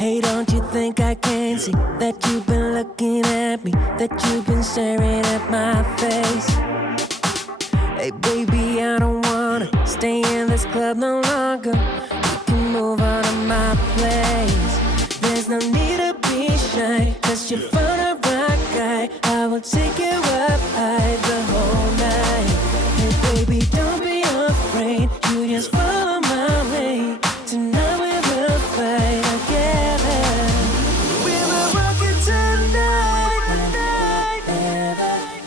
Hey, don't you think I can see that you've been looking at me, that you've been staring at my face? Hey, baby, I don't wanna stay in this club no longer. You can move on to my place. There's no need to be shy, 'cause you're fun a rock guy. I will take you up high the whole night. Hey, baby, don't be afraid. You just follow my way. Tonight we will fight together. We will rock it tonight.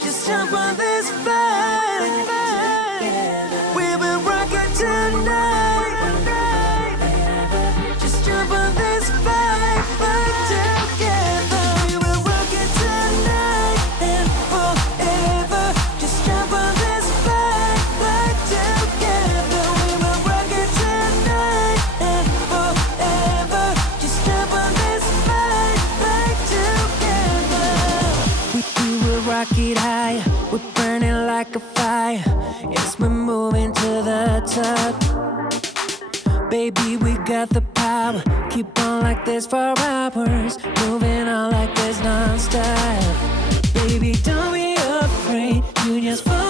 Just jump on this fight. We will rock it tonight. Just jump on this fight together. We will rock it tonight and forever. Just jump on this fight together. We will rock it tonight and forever. Just jump on this fight together. We will rock it high. We're burning like a fire. Yes, we're moving to the top. Baby, we got the power. Keep on like this for hours. Moving on like this non-stop. Baby, don't be afraid. You just fall